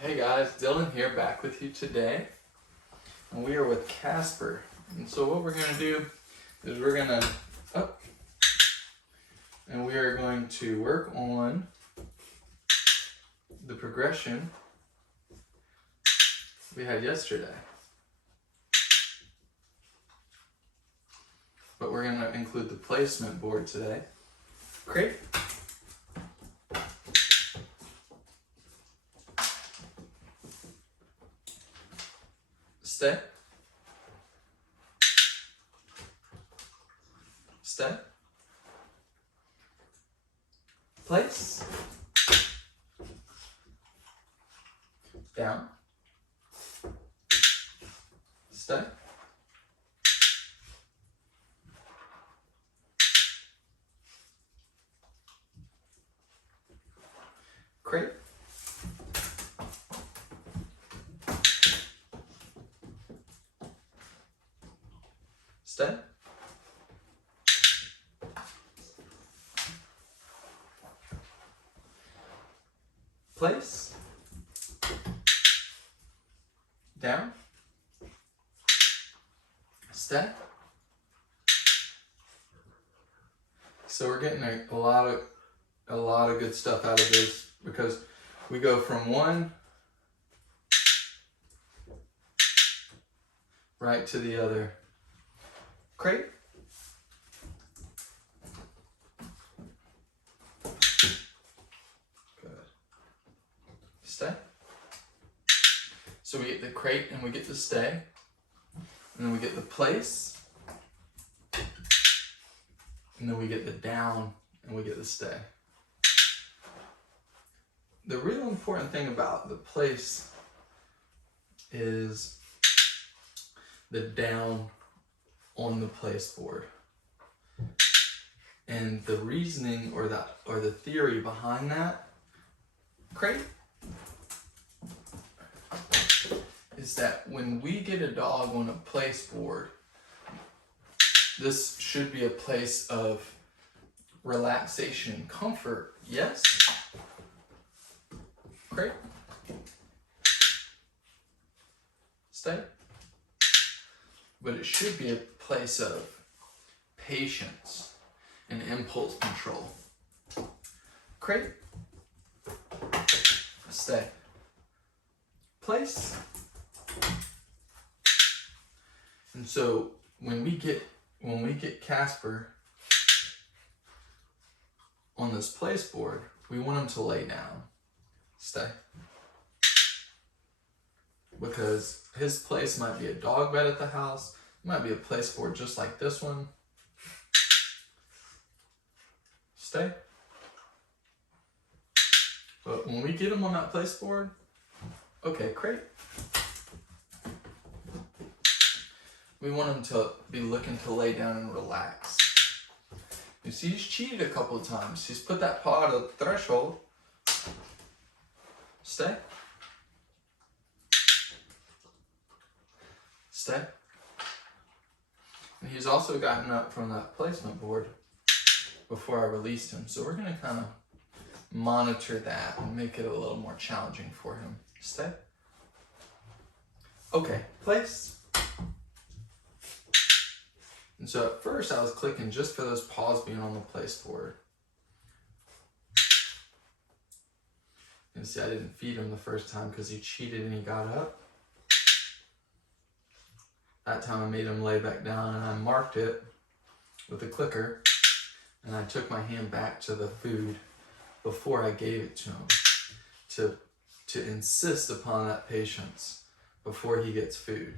Hey guys, Dylan here, back with you today. And we are with Casper. And so what we're going to do is we are going to work on the progression we had yesterday. But we're going to include the placement board today. Crate. Stay. Stay. Place. Down. Stay. Crate. Stay. Place. Down. Stay. So we're getting a lot of good stuff out of this because we go from one right to the other. Crate. Good. Stay. So we get the crate and we get the stay. And then we get the place. And then we get the down and we get the stay. The real important thing about the place is the down on the place board. And the reasoning or the theory behind that crate is that when we get a dog on a place board, this should be a place of relaxation and comfort, yes? Crate. Stay. But it should be a place of patience and impulse control. Crate. Stay. Place. And so when we get Casper on this place board, we want him to lay down. Stay. Because his place might be a dog bed at the house. It might be a place board just like this one. Stay. But when we get him on that place board, okay, crate. We want him to be looking to lay down and relax. You see, he's cheated a couple of times. He's put that paw at the threshold. Stay. Stay. And he's also gotten up from that placement board before I released him. So we're going to kind of monitor that and make it a little more challenging for him. Stay. Okay, place. And so at first I was clicking just for those paws being on the place board. You can see I didn't feed him the first time because he cheated and he got up. That time I made him lay back down and I marked it with a clicker and I took my hand back to the food before I gave it to him to insist upon that patience before he gets food.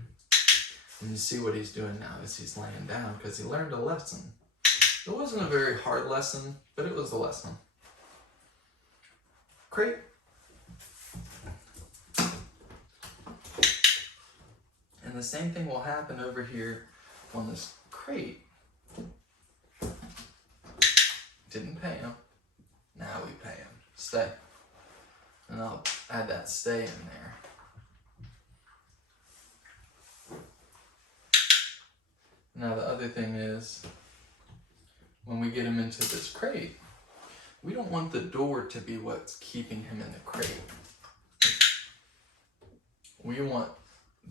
And you see what he's doing now is he's laying down because he learned a lesson. It wasn't a very hard lesson, but it was a lesson. Crate. And the same thing will happen over here on this crate. Didn't pay him. Now we pay him. Stay. And I'll add that stay in there. Now the other thing is, when we get him into this crate, we don't want the door to be what's keeping him in the crate. We want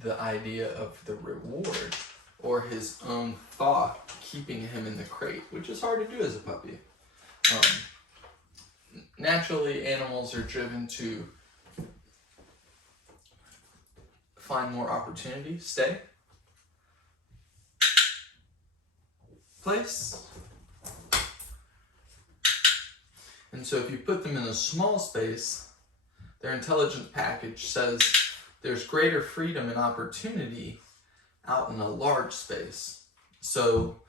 the idea of the reward or his own thought keeping him in the crate, which is hard to do as a puppy. Naturally, animals are driven to find more opportunity. Stay. Place. And so if you put them in a small space, their intelligence package says there's greater freedom and opportunity out in a large space. So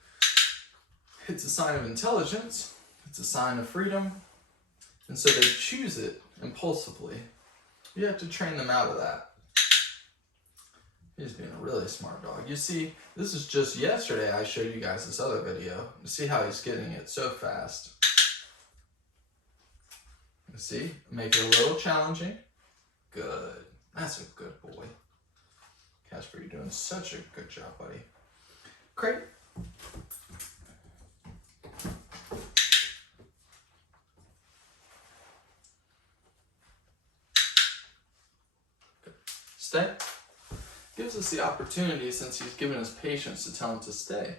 it's a sign of intelligence, it's a sign of freedom, and so they choose it impulsively. You have to train them out of that. He's being a really smart dog. You see, this is just yesterday I showed you guys this other video. You see how he's getting it so fast. You see, make it a little challenging. Good. That's a good boy. Casper, you're doing such a good job, buddy. Great. Good. Stay. Gives us the opportunity, since he's given us patience, to tell him to stay.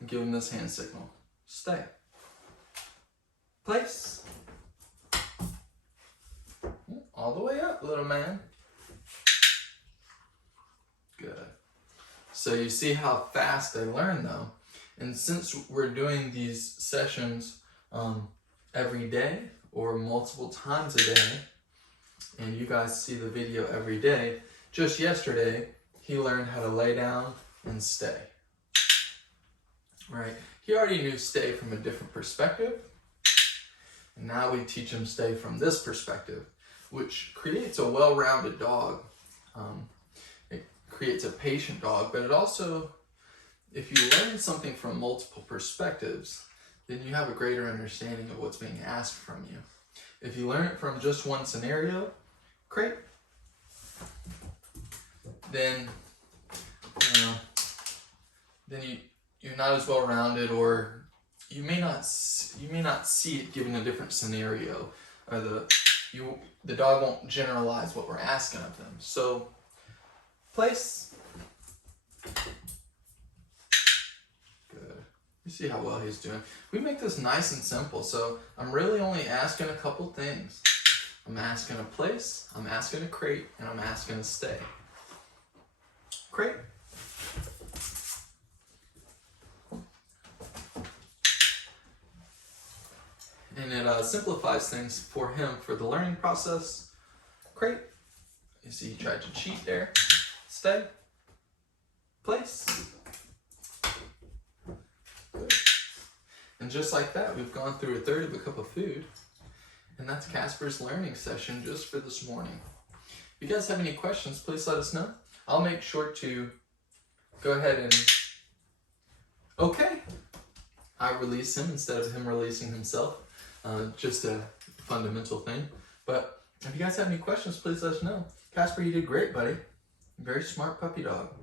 And give him this hand signal. Stay. Place. All the way up, little man. Good. So you see how fast they learn, though. And since we're doing these sessions every day or multiple times a day, and you guys see the video every day, just yesterday, he learned how to lay down and stay. Right? He already knew stay from a different perspective. And now we teach him stay from this perspective, which creates a well-rounded dog. It creates a patient dog, but it also, if you learn something from multiple perspectives, then you have a greater understanding of what's being asked from you. If you learn it from just one scenario, great. Then you're not as well-rounded, or you may not see it given a different scenario, or the dog won't generalize what we're asking of them. So, place. Good. You see how well he's doing. We make this nice and simple, so I'm really only asking a couple things. I'm asking a place, I'm asking a crate, and I'm asking a stay. Crate. And it simplifies things for him for the learning process. Crate. You see he tried to cheat there. Stay. Place. Good. And just like that, we've gone through a third of a cup of food. And that's Casper's learning session just for this morning. If you guys have any questions, please let us know. I'll make sure to go ahead and... Okay. I release him instead of him releasing himself. Just a fundamental thing. But if you guys have any questions, please let us know. Casper, you did great, buddy. Very smart puppy dog.